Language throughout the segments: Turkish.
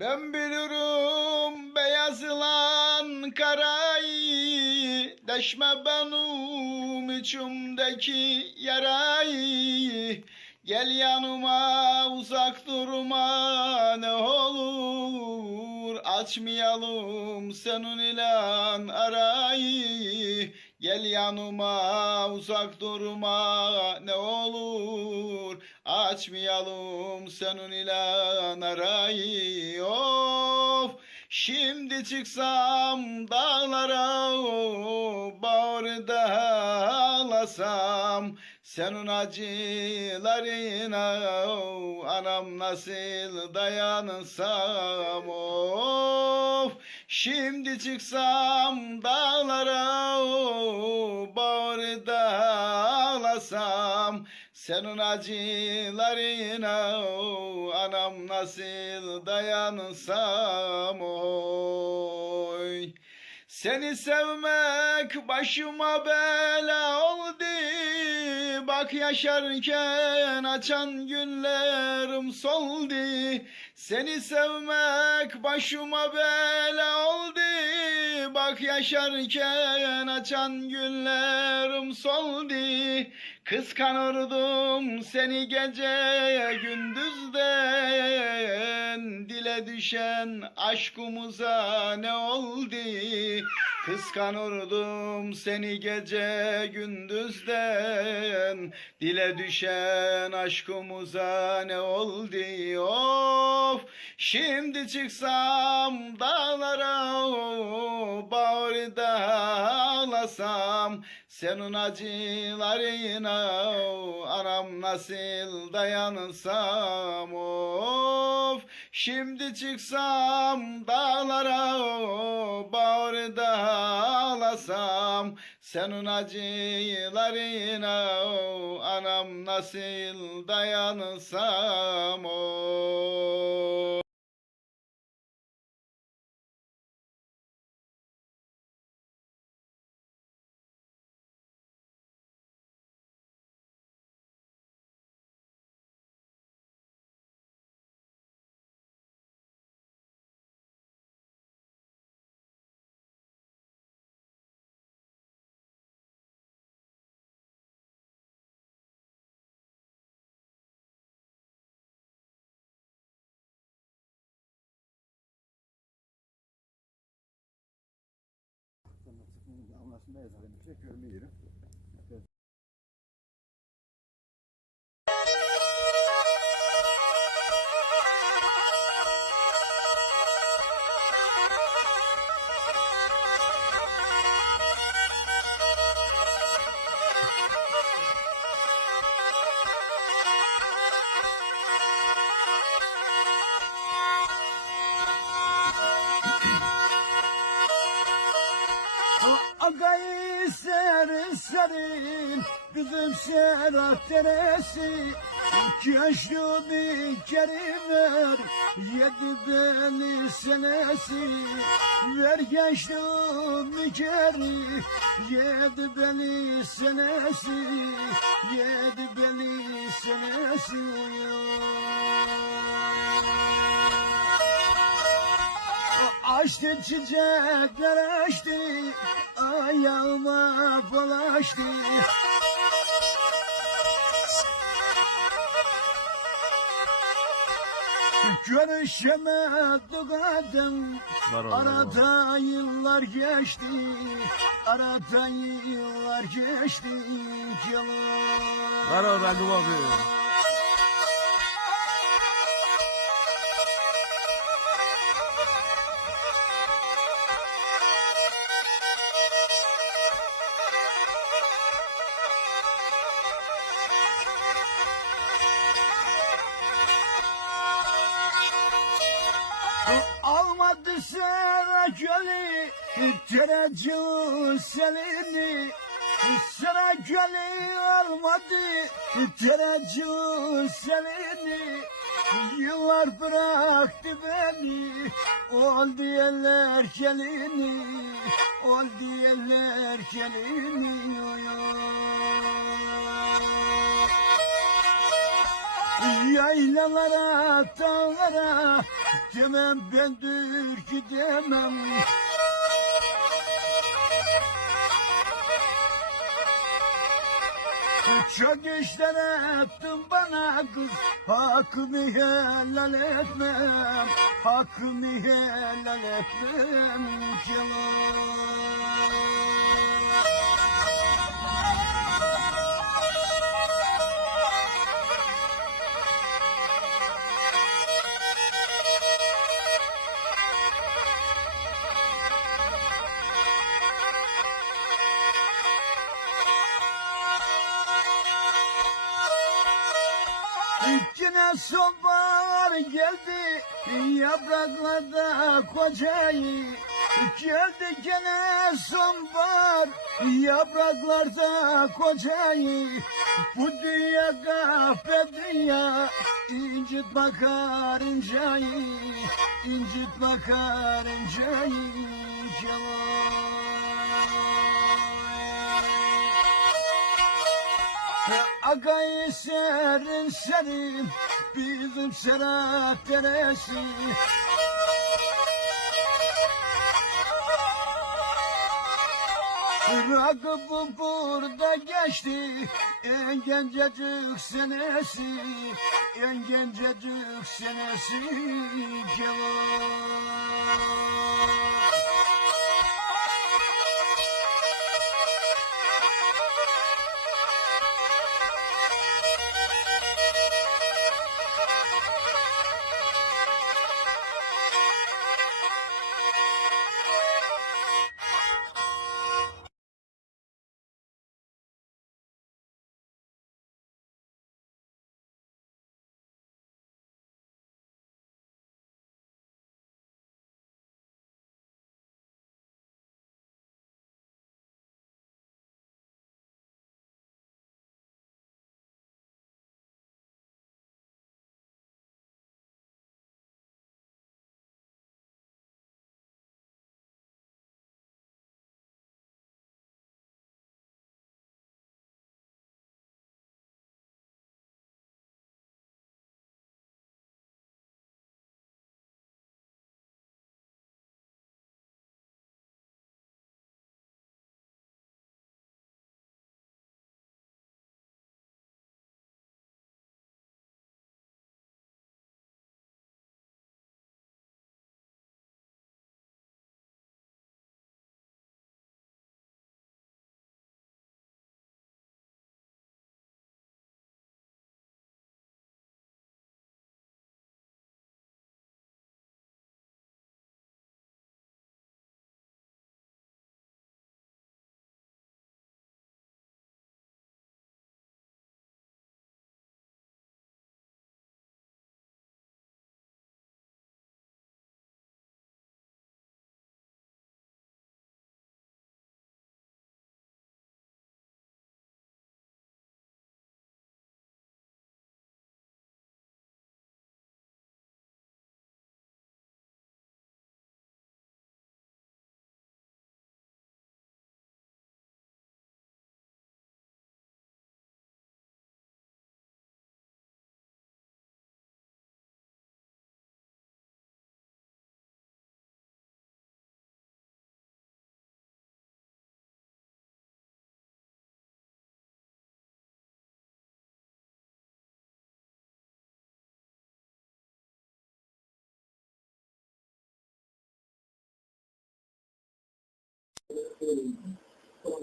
Ben bilirim beyaz yılan karayı Deşme benim içimdeki yarayı Gel yanıma uzak durma ne olur Açmayalım senin ilan arayı. Gel yanıma uzak durma ne olur Açmayalım senin ilan arayı Of! Şimdi çıksam dağlara Bağrıda ağlasam Senin acılarına Anam nasıl dayanırsam Of! Şimdi çıksam dağlara Bağrıda ağlasam senin acılarına anam nasıl dayanırsam oy. Seni sevmek başıma bela oldu. Bak yaşarken açan günlerim soldu. Seni sevmek başıma bela oldu. Bak yaşarken açan günlerim soldu. Kıskanırdım seni gece gündüzden Dile düşen aşkımıza ne oldu Kıskanırdım seni gece gündüzden. Dile düşen aşkımıza ne oldu? Of! Şimdi çıksam dağlara ağlasam senin acılarına anam nasıl dayanırsam of! Şimdi çıksam dağlara bağrıda ağlasam Senin acılarına anam nasıl dayanırsam of Anlasın da yazarım. Bir şey görmeyelim. Kızım Serhat deresi. İki yaşlı bir kerimer Yedi beni senesi. Ver bir keri Yedi beni senesi. Yedi beni senesi. Açtı çiçekler açtı Ayağıma bulaştı Görüşemedik adam Arada yıllar geçti. Arada yıllar geçti. Yıllar Ver oradan abi. Gölü Tereccüh selini Sana gölü almadı Tereccüh selini Yıllar bıraktı beni Ol diyenler gelini Ol diyenler gelini. Yaylalara, dağlara demem ben dur gidemem. Çok işler ettin bana kız. Hakkımı helal etmem. Hakkımı helal etmem. Canım kocayı Geldi gene sonbahar Yapraklarda kocayı Bu dünya kahpe dünya. İncit bakar incayı İncit bakar incayı Agayı serin serin bizim Serap deresi Rakıbı burada geçti. En gencecik senesi En gencecik senesi Cemal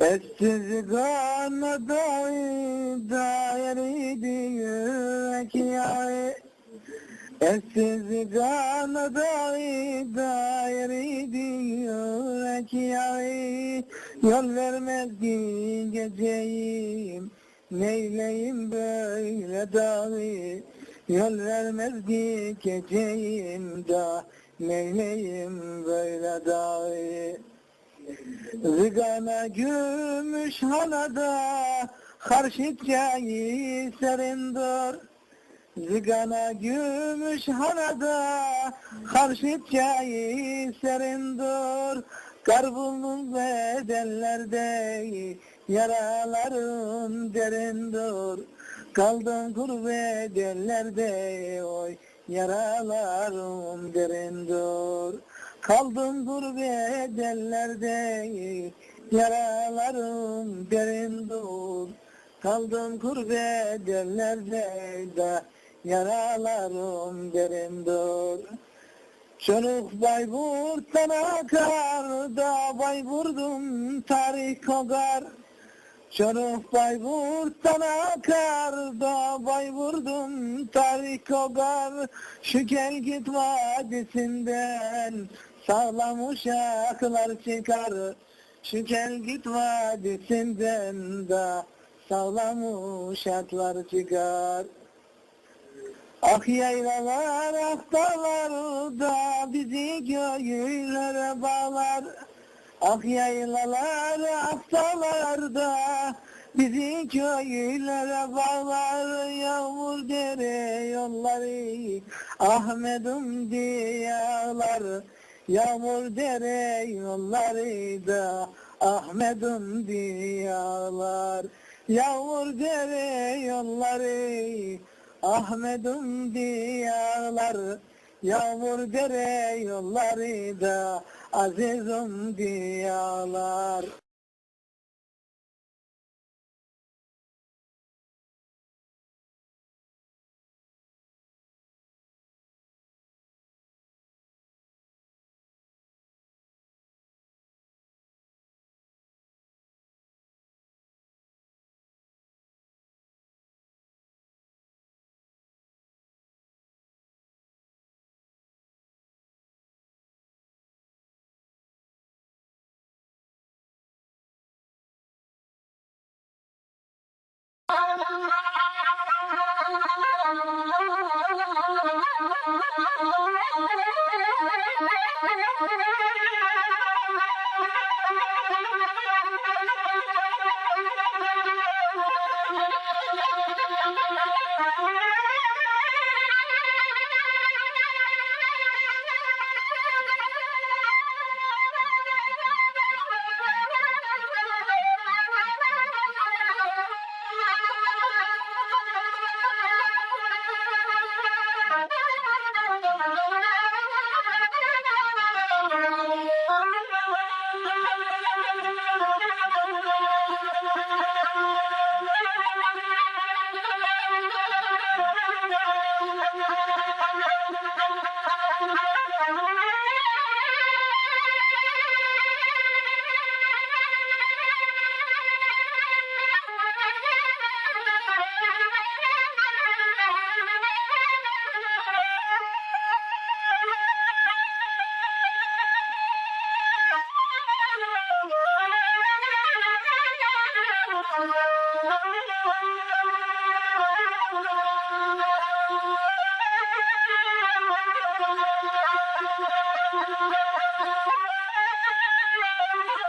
Etsiz kanada dairiydi yürek yağı Etsiz kanada dairiydi yürek yağı Yol vermezdi geceyim Neyleyim böyle dağı Yol vermezdi geceyim da Neyleyim böyle dağı Zigana gümüş halada Karşıtçayı serindir. Zigana gümüş halada Karşıtçayı serindir. Karbulun bedellerde Yaraların derindir. Kaldın gurbet ellerde oy yaralarım derindir. Kaldım gurbet ellerde, yaralarım derindir. Kaldım gurbet ellerde, de yaralarım derindir. Çocuk Bayburt'tan akar da Bayburt'um tarih kokar. Çocuk Bayburt'tan akar da Bayburt'um tarih kokar. Şu gel git vadisinden sağlam uşaklar çıkar. Şu gel git vadisinden da sağlam uşaklar çıkar. Ah yaylalar ah dağlarda bizi göğlere bağlar. Ah yaylalar ah dağlarda bizi köylere bağlar. Yağmur dere yolları Ahmet'im diyalar. Yağmur dere yolları da Ahmet'im diyalar. Yağmur dere yolları Ahmet'im diyarlar Yağmur dere yolları da Azizim diyarlar Yeah.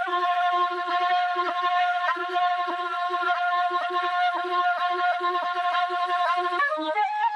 Thank you.